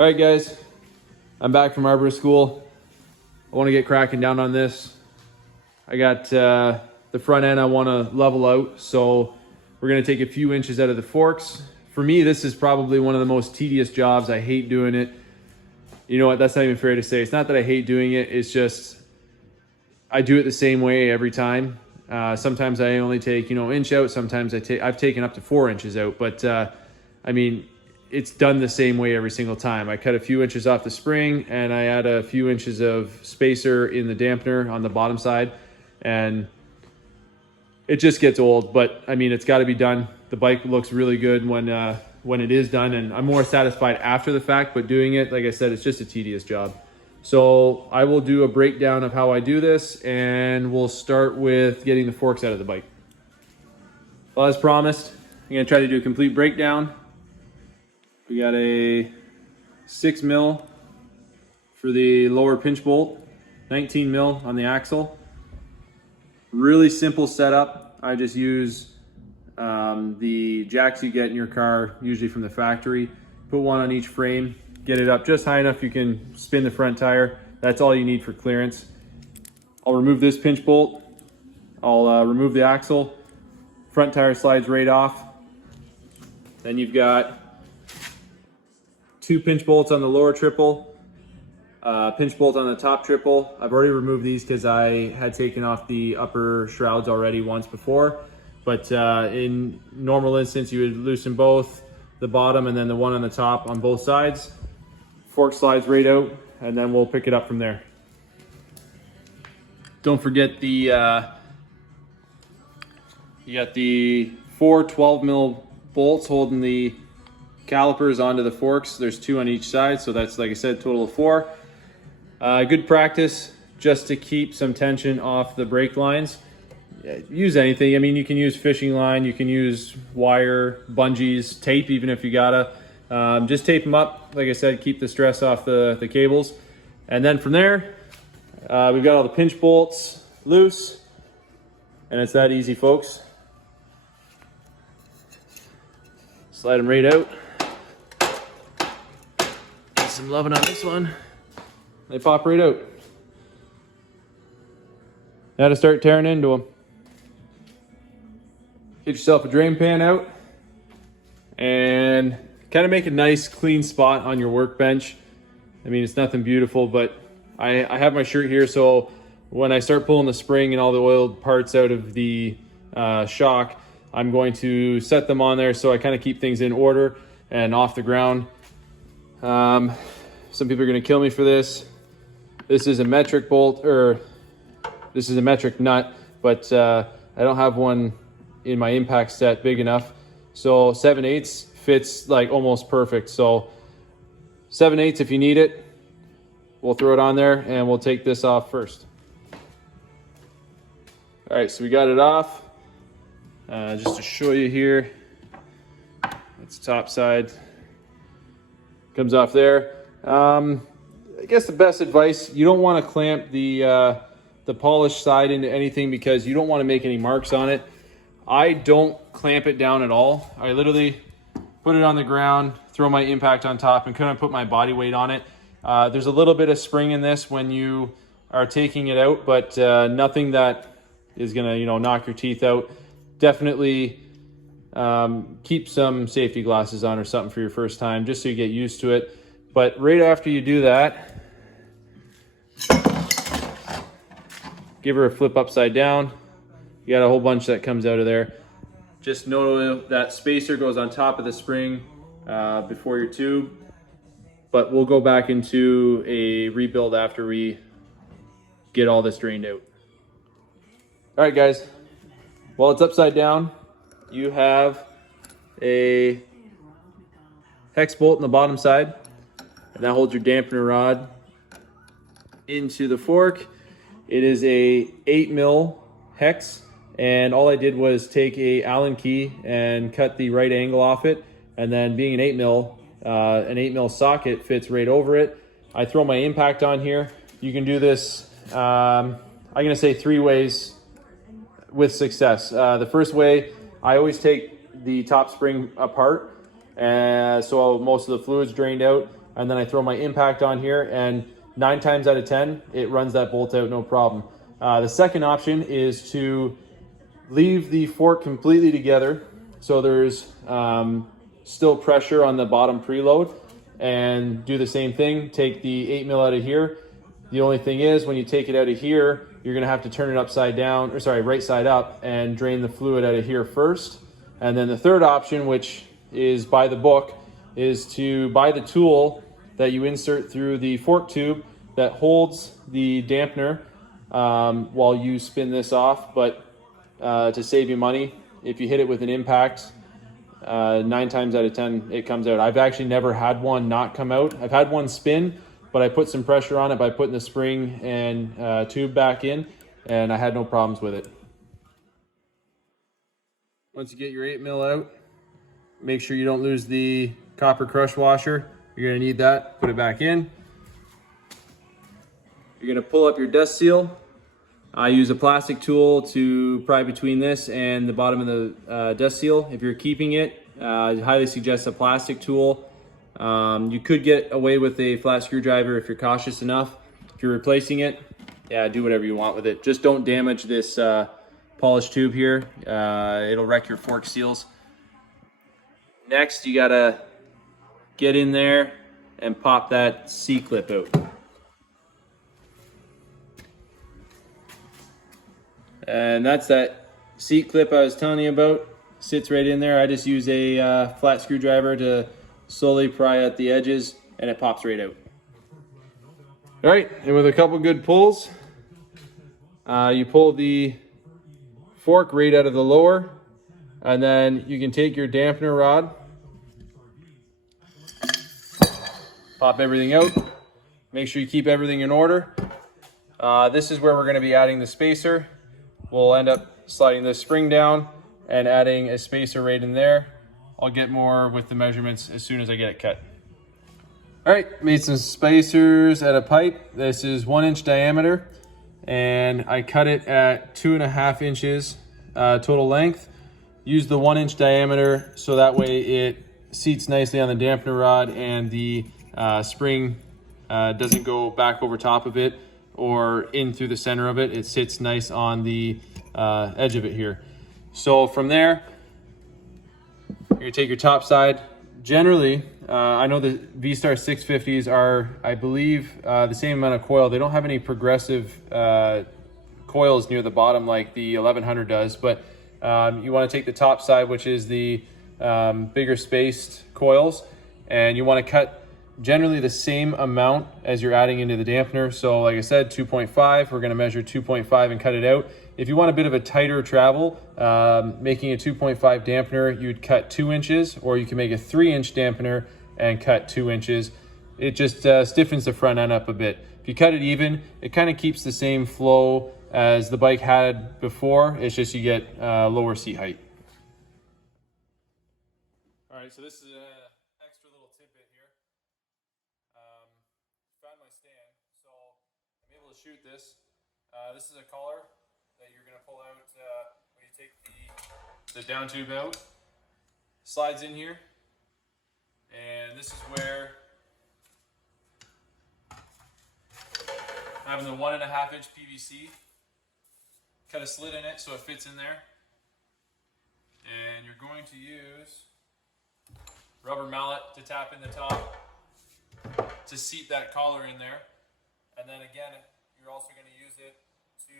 All right, guys, I'm back from arbor school. I want to get cracking down on this. I got the front end I want to level out, so we're going to take a few inches out of the forks. For me, this is probably one of the most tedious jobs. I hate doing it. You know what? That's not even fair to say. It's not that I hate doing it. It's just I do it the same way every time. Sometimes I only take, inch out. Sometimes I've taken up to 4 inches out, but I mean, it's done the same way every single time. I cut a few inches off the spring and I add a few inches of spacer in the dampener on the bottom side, and it just gets old, but I mean, it's got to be done. The bike looks really good when it is done, and I'm more satisfied after the fact, but doing it, like I said, it's just a tedious job. So I will do a breakdown of how I do this, and we'll start with getting the forks out of the bike. Well, as promised, I'm gonna try to do a complete breakdown. We got a 6 mil for the lower pinch bolt, 19 mil on the axle. Really simple setup. I just use the jacks you get in your car, usually from the factory. Put one on each frame, get it up just high enough you can spin the front tire. That's all you need for clearance. I'll remove this pinch bolt. I'll remove the axle. Front tire slides right off. Then you've got 2 pinch bolts on the lower triple, pinch bolt on the top triple. I've already removed these because I had taken off the upper shrouds already once before, but in normal instance you would loosen both, the bottom and then the one on the top on both sides. Fork slides right out, and then we'll pick it up from there. Don't forget you got the 4 12 mil bolts holding the calipers onto the forks. There's 2 on each side, so that's, like I said, total of 4. Good practice just to keep some tension off the brake lines. Use anything. I mean, you can use fishing line, you can use wire, bungees, tape even if you gotta. Just tape them up, like I said, keep the stress off the cables. And then from there, we've got all the pinch bolts loose, and it's that easy, folks. Slide them right out. Get some loving on this one. They pop right out. Now to start tearing into them. Get yourself a drain pan out and kind of make a nice clean spot on your workbench. I mean, it's nothing beautiful, but I have my shirt here, so when I start pulling the spring and all the oiled parts out of the shock, I'm going to set them on there so I kind of keep things in order and off the ground. Some people are going to kill me for this. This is a metric bolt, or this is a metric nut, but I don't have one in my impact set big enough. So 7/8 fits like almost perfect. So 7/8 if you need it. We'll throw it on there and we'll take this off first. All right, so we got it off. Just to show you here, that's the top side. Comes off there. I guess the best advice, you don't want to clamp the polished side into anything because you don't want to make any marks on it. I don't clamp it down at all. I literally put it on the ground, throw my impact on top, and kind of put my body weight on it. There's a little bit of spring in this when you are taking it out, but nothing that is gonna, knock your teeth out. Definitely keep some safety glasses on or something for your first time, just so you get used to it. But right after you do that, give her a flip upside down. You got a whole bunch that comes out of there. Just know that spacer goes on top of the spring before your tube, but we'll go back into a rebuild after we get all this drained out. All right, guys, while it's upside down, you have a hex bolt in the bottom side, and that holds your dampener rod into the fork. It is a 8 mil hex, and all I did was take a Allen key and cut the right angle off it, and then being an 8 mil socket fits right over it. I throw my impact on here. You can do this, I'm gonna say 3 ways with success. The first way, I always take the top spring apart, so most of the fluid's drained out. and then I throw my impact on here, and 9 times out of 10, it runs that bolt out no problem. The second option is to leave the fork completely together so there's still pressure on the bottom preload, and do the same thing. Take the 8mm out of here. The only thing is, when you take it out of here, you're gonna have to turn it upside down, or sorry, right side up, and drain the fluid out of here first. And then the third option, which is by the book, is to buy the tool that you insert through the fork tube that holds the dampener while you spin this off. But to save you money, if you hit it with an impact, 9 times out of 10 it comes out. I've actually never had one not come out. I've had one spin, but I put some pressure on it by putting the spring and tube back in, and I had no problems with it. Once you get your 8mm out, make sure you don't lose the copper crush washer. You're gonna need that. Put it back in. You're gonna pull up your dust seal. I use a plastic tool to pry between this and the bottom of the dust seal. If you're keeping it, I highly suggest a plastic tool. You could get away with a flat screwdriver if you're cautious enough. If you're replacing it, yeah, do whatever you want with it. Just don't damage this polished tube here. It'll wreck your fork seals. Next, you gotta get in there and pop that C-clip out. And that's that seat clip I was telling you about. Sits right in there. I just use a flat screwdriver to slowly pry at the edges, and it pops right out. All right, and with a couple good pulls, you pull the fork right out of the lower, and then you can take your dampener rod, pop everything out, make sure you keep everything in order. This is where we're gonna be adding the spacer. We'll end up sliding this spring down and adding a spacer right in there. I'll get more with the measurements as soon as I get it cut. All right, made some spacers at a pipe. This is 1 inch diameter, and I cut it at 2.5 inches total length. Use the 1 inch diameter so that way it seats nicely on the dampener rod, and the spring doesn't go back over top of it or in through the center of it. It sits nice on the edge of it here. So from there, you're gonna take your top side. Generally, I know the V-Star 650s are, I believe, the same amount of coil. They don't have any progressive coils near the bottom like the 1100 does, but you wanna take the top side, which is the bigger spaced coils, and you wanna cut generally the same amount as you're adding into the dampener. So like I said, 2.5, we're gonna measure 2.5 and cut it out. If you want a bit of a tighter travel, making a 2.5 dampener, you'd cut 2 inches, or you can make a 3-inch dampener and cut 2 inches. It just stiffens the front end up a bit. If you cut it even, it kind of keeps the same flow as the bike had before. It's just you get lower seat height. All right, so this is a extra little tidbit here. Found my stand, so I'm able to shoot this. This is a collar that you're gonna pull out when you take the down tube out. Slides in here, and this is where having the 1.5 inch PVC, cut a slit in it so it fits in there, and you're going to use rubber mallet to tap in the top to seat that collar in there, and then again you're also going to use it to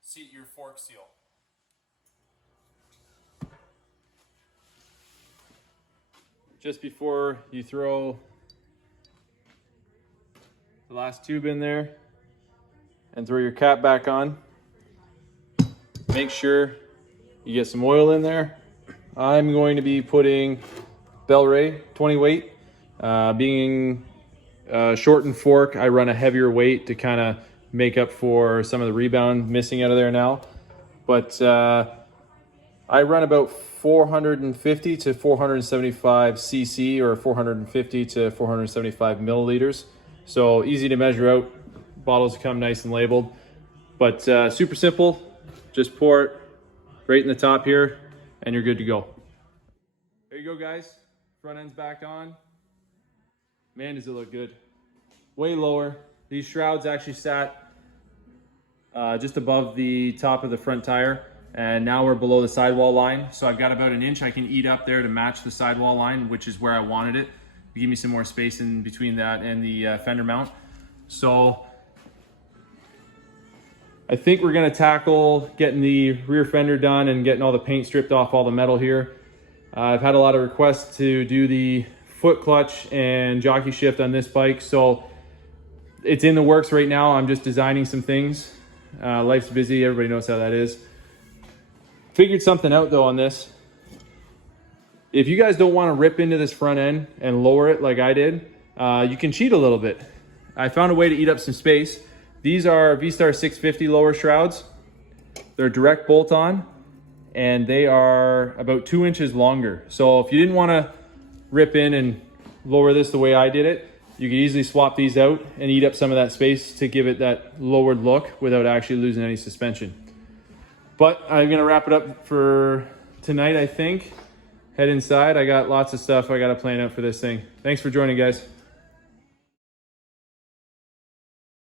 seat your fork seal. Just before you throw the last tube in there and throw your cap back on, make sure you get some oil in there. I'm going to be putting Bel-Ray 20 weight. Being a shortened fork, I run a heavier weight to kind of make up for some of the rebound missing out of there now. But I run about 450 to 475 cc, or 450 to 475 milliliters. So easy to measure out. Bottles come nice and labeled, but super simple. Just pour it right in the top here and you're good to go. There you go, guys. Front end's back on. Man, does it look good. Way lower. These shrouds actually sat just above the top of the front tire, and now we're below the sidewall line. So I've got about an inch I can eat up there to match the sidewall line, which is where I wanted it. Give me some more space in between that and the fender mount. So I think we're gonna tackle getting the rear fender done and getting all the paint stripped off all the metal here. I've had a lot of requests to do the foot clutch and jockey shift on this bike, so it's in the works right now. I'm just designing some things. Life's busy, everybody knows how that is. Figured something out though on this. If you guys don't want to rip into this front end and lower it like I did, you can cheat a little bit. I found a way to eat up some space. These are V-Star 650 lower shrouds. They're direct bolt on, and they are about 2 inches longer. So if you didn't want to rip in and lower this the way I did it, you could easily swap these out and eat up some of that space to give it that lowered look without actually losing any suspension. But I'm gonna wrap it up for tonight, I think. Head inside, I got lots of stuff I gotta plan out for this thing. Thanks for joining, guys.